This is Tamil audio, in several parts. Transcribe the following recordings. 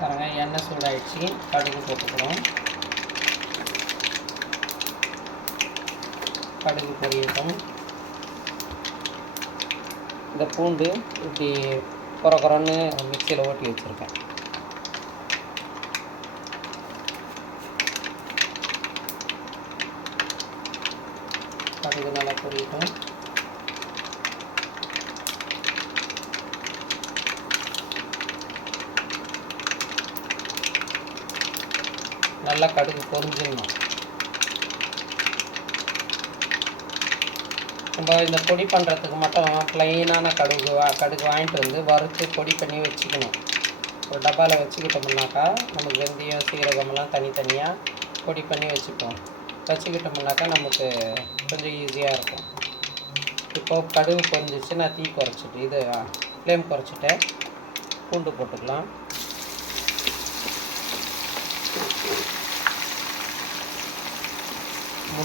பாருங்கள் எண்ணெய் சூடாயிடுச்சு. கடுகு போட்டுக்கிறோம். கடுகு பொரியட்டும். இந்த பூண்டு இப்படி குறை குறைன்னு மிக்சியில் ஓட்டி வச்சுருக்கேன். கடுகு நல்லா பொரியட்டும். நல்லா கடுகு பொரிஞ்சிடணும். நம்ம இந்த பொடி பண்ணுறதுக்கு மட்டும் ப்ளைனான கடுகு வா கடுகு வாங்கிட்டு வந்து வறுத்து பொடி பண்ணி வச்சுக்கணும். ஒரு டப்பாவில் வச்சுக்கிட்டோம்னாக்கா நமக்கு வெந்தயம் சீரகமெல்லாம் தனித்தனியாக பொடி பண்ணி வச்சுப்போம். வச்சுக்கிட்டோம்னாக்கா நமக்கு கொஞ்சம் ஈஸியாக இருக்கும். இப்போது கடுகு பொரிஞ்சிச்சு நான் தீ குறைச்சிட்டு இது ஃப்ளேம் குறைச்சிட்டேன் பூண்டு போட்டுக்கலாம்.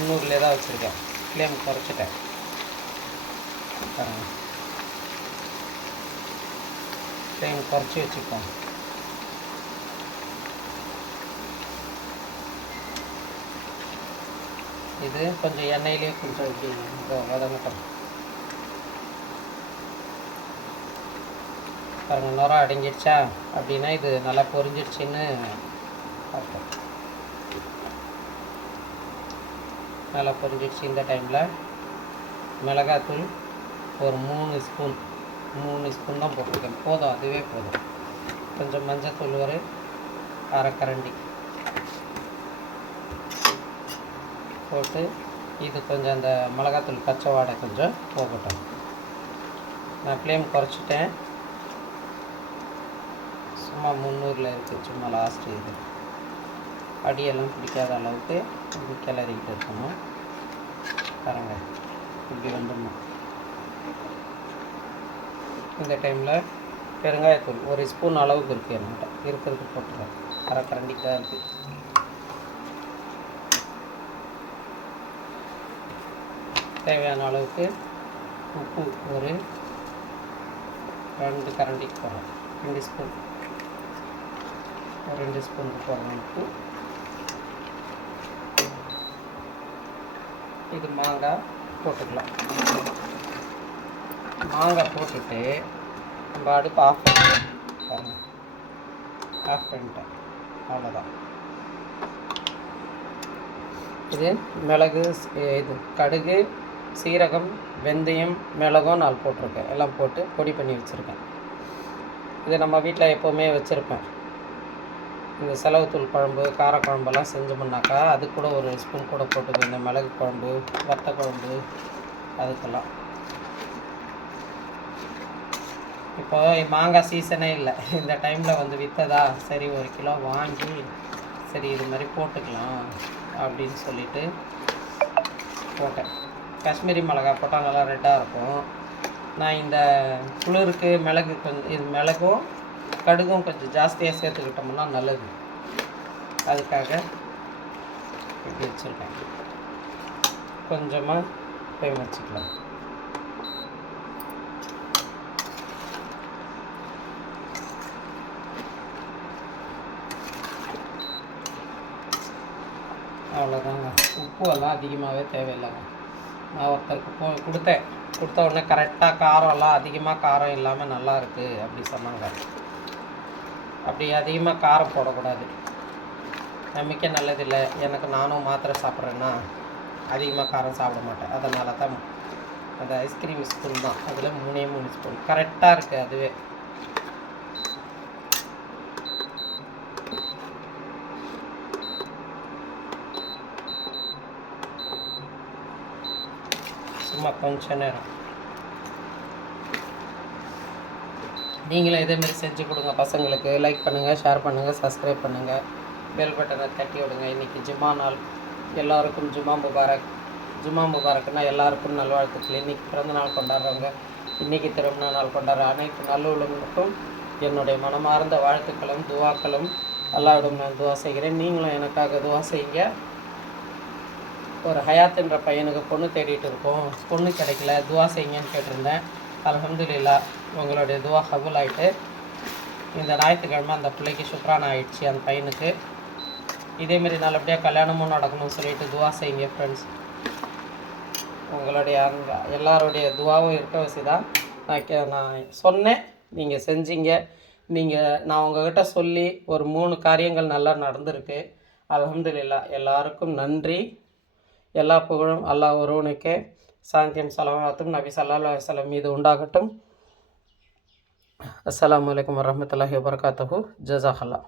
முந்நூறுலே தான் வச்சுருக்கேன். ஃப்ளேம் குறைச்சிட்டேன். பாருங்க. ஃப்ளேம் குறைச்சி வச்சுப்போம் இது கொஞ்சம் எண்ணெயிலே கொஞ்சம் இப்படி வதங்கட்டும் பாருங்கள் நுரம் அடங்கிடுச்சா? அப்படின்னா இது நல்லா பொரிஞ்சிடுச்சின்னு அர்த்தம். நல்லா பொரிஞ்சிடுச்சு இந்த டைமில். மிளகாத்தூள் ஒரு மூணு ஸ்பூன் மூணு ஸ்பூன் தான் போட்டிருக்கேன். போதும் அதுவே போதும். கொஞ்சம் மஞ்சத்தூள் ஒரு அரைக்கரண்டி போட்டு இது கொஞ்சம் அந்த மிளகாத்தூள் பச்சை வாடை கொஞ்சம் போகட்டும். நான் ஃப்ளேம் குறைச்சிட்டேன். சும்மா முந்நூறில் இருக்குது சும்மா லாஸ்ட்டு இது. அடியெல்லாம் பிடிக்காத அளவுக்கு இப்படி கிளறிக்கிட்டு இருக்கணும். பாருங்க இப்படி வந்துடணும். இந்த டைமில் பெருங்காயத்தூள் ஒரு ஸ்பூன் அளவுக்கு இருக்குது என்கிட்ட. இருக்கிறதுக்கு போட்டுருவேன் அரை கரண்டிக்காக இருக்குது தேவையான அளவுக்கு உப்பு ஒரு ரெண்டு கரண்டிக்கு போடுறேன் ரெண்டு ஸ்பூன் ஒரு ரெண்டு ஸ்பூனுக்கு போடுறேன் உப்பு. இது மாங்காய் போட்டுக்கலாம். மாங்காய் போட்டுட்டு நம்ம அடுப்பு ஆஃப் பண்ணிட்டேன் ஆஃப் பண்ணிட்டேன் அவ்வளோதான் இது மிளகு இது கடுகு சீரகம் வெந்தயம் மிளகும் நான் போட்டிருக்கேன். எல்லாம் போட்டு பொடி பண்ணி வச்சுருக்கேன். இது நம்ம வீட்டில் எப்போவுமே வச்சுருப்பேன். இந்த செலவுத்தூள் குழம்பு காரக்குழம்பெல்லாம் செஞ்சோம்னாக்கா அது கூட ஒரு ஸ்பூன் கூட போட்டுக்கோ இந்த மிளகு குழம்பு வத்த குழம்பு அதுக்கெல்லாம். இப்போ மாங்காய் சீசனே இல்லை. இந்த டைமில் வந்து விற்றதா சரி ஒரு கிலோ வாங்கி சரி இது மாதிரி போட்டுக்கலாம் அப்படின்னு சொல்லிட்டு போட்டேன். காஷ்மீரி மிளகாய் போட்டால் நல்லா ரெட்டாக இருக்கும். நான் இந்த குளிருக்கு மிளகு கொஞ்சம் இது மிளகும் கடுகும் கொஞ்சம் ஜாஸ்தியாக சேர்த்துக்கிட்டோம்னா நல்லது. அதுக்காக இப்படி வச்சுருக்கேன். கொஞ்சமாக போய் வச்சுக்கலாம். அவ்வளோதாங்க உப்பு எல்லாம் அதிகமாகவே தேவையில்லைங்க. நான் ஒருத்தருக்கு போ கொடுத்தேன். கொடுத்த உடனே கரெக்டாக காரம்லாம் அதிகமாக காரம் இல்லாமல் நல்லா இருக்குது அப்படி சொன்னாங்க. அப்படி அதிகமாக காரம் போடக்கூடாது. நமக்கே நல்லதில்லை. எனக்கு நானும் மாத்திரை சாப்பிட்றேன்னா அதிகமாக காரம் சாப்பிட மாட்டேன். அதனால தான் அந்த ஐஸ்கிரீம் ஸ்பூன் தான். அதில் மூணே மூணு ஸ்பூன் கரெக்டாக இருக்குது அதுவே. சும்மா கொஞ்ச நேரம். நீங்களும் இதேமாரி செஞ்சு கொடுங்க பசங்களுக்கு. லைக் பண்ணுங்கள் ஷேர் பண்ணுங்கள் சப்ஸ்கிரைப் பண்ணுங்கள் பெல் பட்டனை தட்டி விடுங்க. இன்றைக்கி ஜும்மா நாள். எல்லாருக்கும் ஜும்மா முபாரக். ஜும்மா முபாரக்னா எல்லாருக்கும் நல்வாழ்த்துக்கள். இன்றைக்கி பிறந்த நாள் கொண்டாடுறவங்க இன்றைக்கி திருமண நாள் கொண்டாடுற அனைத்து நல்லுள்ளவங்களுக்கும் என்னுடைய மனமார்ந்த வாழ்த்துக்களும் துவாக்களும். அல்லாவிடம் நான் துவா செய்கிறேன். நீங்களும் எனக்காக துவா செய்யுங்க. ஒரு ஹயாத்துன்ற பையனுக்கு பொண்ணு தேடிட்டு இருக்கோம். பொண்ணு கிடைக்கல. துவா செய்யுங்கன்னு கேட்டிருந்தேன். அலமதுல்லா உங்களுடைய துவா கபூல் ஆகிட்டு இந்த ஞாயிற்றுக்கிழமை அந்த பிள்ளைக்கு சுக்ரான் ஆகிடுச்சு அந்த பையனுக்கு. இதேமாரி நல்லபடியாக கல்யாணமும் நடக்கணும்னு சொல்லிட்டு துவா செய்யுங்க ஃப்ரெண்ட்ஸ் உங்களுடைய அந்த எல்லாருடைய துவாவும் இருக்க வச்சு தான் நான் கே நான் சொன்னேன். நீங்கள் செஞ்சீங்க. நீங்கள் நான் உங்ககிட்ட சொல்லி ஒரு மூணு காரியங்கள் நல்லா நடந்திருக்கு. அலமதுல்லா எல்லாருக்கும் நன்றி. எல்லா புகழும் அல்லா ஒருவனுக்கே. சாந்தியம் சலவாத்தும் நபி சல்லா வசலம் மீது உண்டாகட்டும். அஸ்ஸலாமு அலைக்கும் வரமத்துல்லாஹி வபரகாத்தஹு. ஜசாஹல்லா